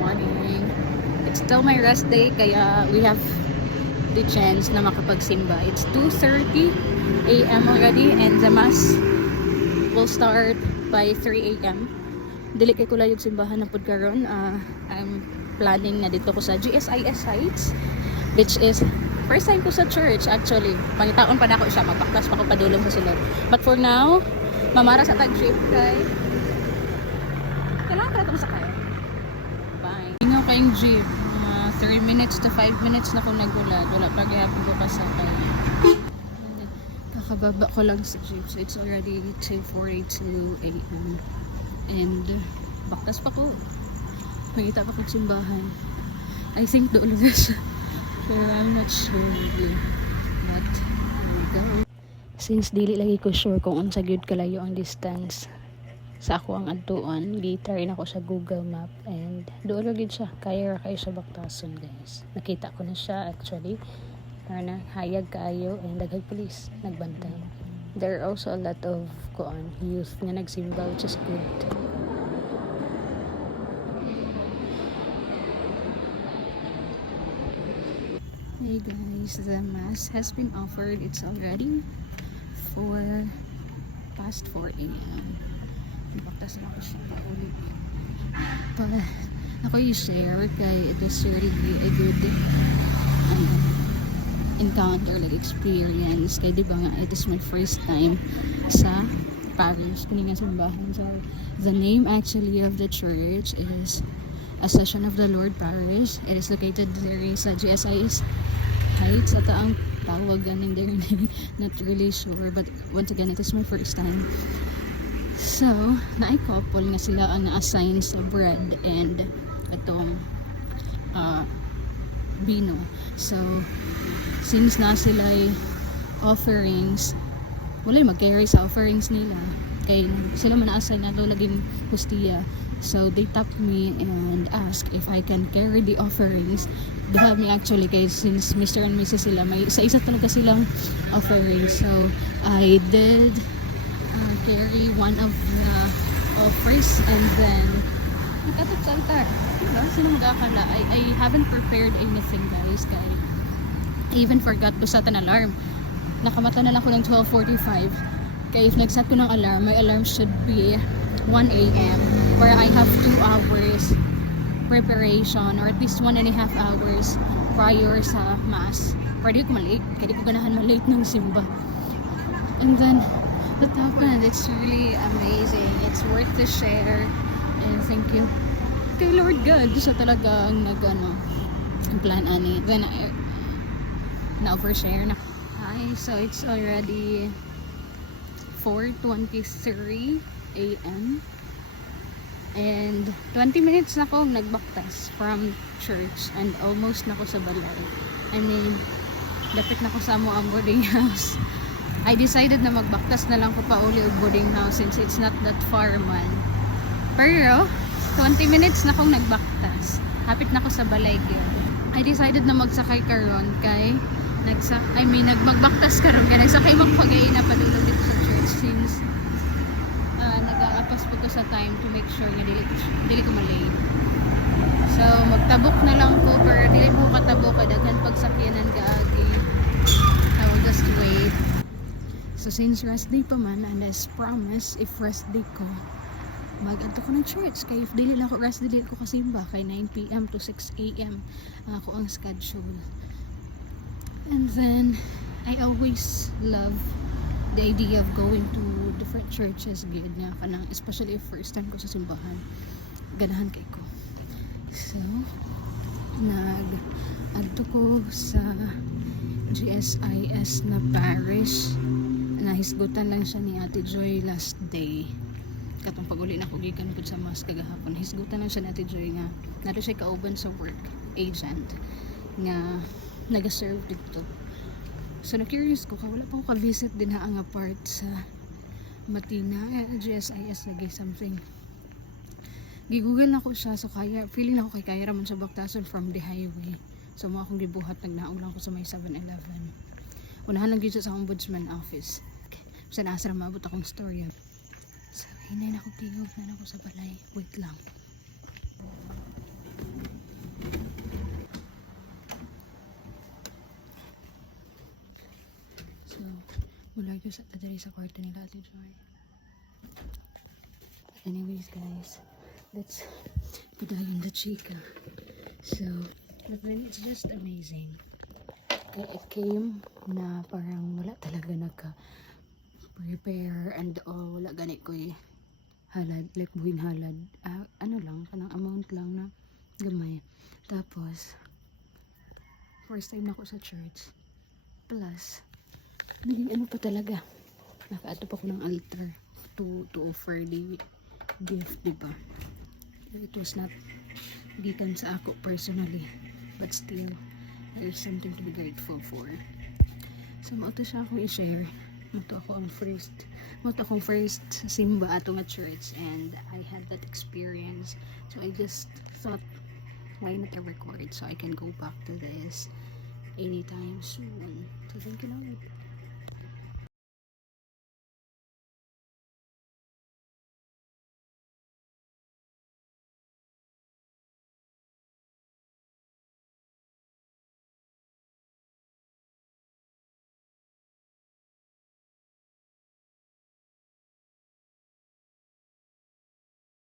morning. It's still my rest day kaya we have the chance na makapagsimba. It's 2:30 a.m. already and the mass will start by 3 a.m. Dili kay kula yung simbahan na pud karon. I'm planning na dito ko sa GSIS Heights, which is first time ko sa church actually. Pangitaon pa na ako siya, magbaktas pa ko padulong sa sulod. But for now, mamara sa tag-jeep kay kailangan ka na sakay. Bye. Ingaw kayong jeep. 30 minutes to 5 minutes na kung nagulat. Wala pa gayapin ko pasakay. Kakababa ko lang sa jeep. So it's already 2:42 a.m. And baktas pa ko. Pangita pa ko simbahan. I think doon na siya. Pero I'm not sure really. But go. Since dili lagi ko sure kung unsa gyud kalayo ang distance sa ako ang adtuan, gitar na ako sa Google Map and doon lagi siya kaya ra kayo sa baktason guys. Nakita ko na siya actually. Na hayag kaayo and daghang police nagbantay. There are also a lot of youth nga nagsimba, which is good. Hey guys, the mass has been offered. It's already 4 a.m. Baktas na ako siya pa ulit. But ako i-share kay it was really a good encounter, like experience. Kaya diba nga, it is my first time sa parish. Kini nga simbahan. So, the name actually of the church is Ascension of the Lord Parish. It is located there sa GSIS Heights. At ang tawag ganin there, not really sure. But once again, it is my first time. So, na-couple nga sila ang na-assign sa bread and itong bino. So, since na sila offerings, wala mag-carry sa offerings nila. Kaya sila man na-assign na doon laging hostia. So, they tapped me and asked if I can carry the offerings. They have me actually, kaya since Mr. and Mrs. sila, may isa-isa talaga silang offerings. So, I did carry one of the offers and then nagkatap sa altar. Diba? Sino mag-akala? I haven't prepared anything guys. Kaya I even forgot to set an alarm. Nakamata na lang ko ng 12:45. Kaya if nag-set ko ng alarm, my alarm should be 1 a.m. where I have 2 hours preparation or at least 1.5 hours prior sa mass. Pwede ko malate. Kaya di ko ganahan malate ng simba. And then what happened? It's really amazing. It's worth to share. And thank you kay Lord God. Siya talaga ang plan ani. Then na-overshare na. Hi, so it's already 4:23 a.m. And 20 minutes na akong nagbaktas from church and almost na ako sa balay. I mean, dapat na ako sa amo ang boarding house. I decided na magbaktas na lang ko pa uli ang boarding house since it's not that far man. Pero 20 minutes na akong nagbaktas. Hapit na ako sa balay girl. I decided na magsakay karon kay magbaktas karon kay nagsakay magpagay na padulong dito sa church since nag-aapas po ko sa time to make sure nga dili ko malate. So magtabok na lang ko pero dili ko katabok kay daghan pagsakyanan kaagi. I will just wait. So since rest day pa man, and as promised, if rest day ko, mag-adto ko ng church. Kaya if dili na ako rest day ko kasimba, kay 9 p.m. to 6 a.m. Ako ang schedule. And then, I always love the idea of going to different churches. Good nga kanang, especially if first time ko sa simbahan. Ganahan kay ko. So, nag-adto ko sa GSIS na parish. Nahisgutan lang siya ni Ate Joy last day. Katong pag-uli na ko gikan pud sa mas kagahapon. Hisgutan lang siya ni Ate Joy nga nato siya kauban sa work agent nga nag-serve dito. So na-curious ko wala pa ako ka-visit din ha nga part sa Matina GSIS lagi something. Gigoogle na ko siya so kaya feeling ako kay kaya raman sa baktason from the highway. So mo akong gibuhat nagnaong lang ko sa may 7-Eleven. Unahan lang dito sa ombudsman office. Sa nasa mabot akong storya. So hinay na ko tingog na ako sa balay. Wait lang. So, mula ko sa tadari sa kwarto nila Ate Joy. Anyways guys, let's padayon the chika. So, but then it's just amazing. Okay, it came na parang wala talaga nagka-prepare and all. Wala gani ko halad, like buhin halad. Ano lang, kanang amount lang na gamay. Tapos, first time na ako sa church. Plus, naging ano pa talaga. Nakaato pa ako ng altar to offer the gift, diba? It was not gikan sa ako personally, but still there is something to be grateful for. So mauto siya akong i-share. Mauto akong first simba ato nga church, and I had that experience. So I just thought, why not I record so I can go back to this anytime soon. So thank you, Lord.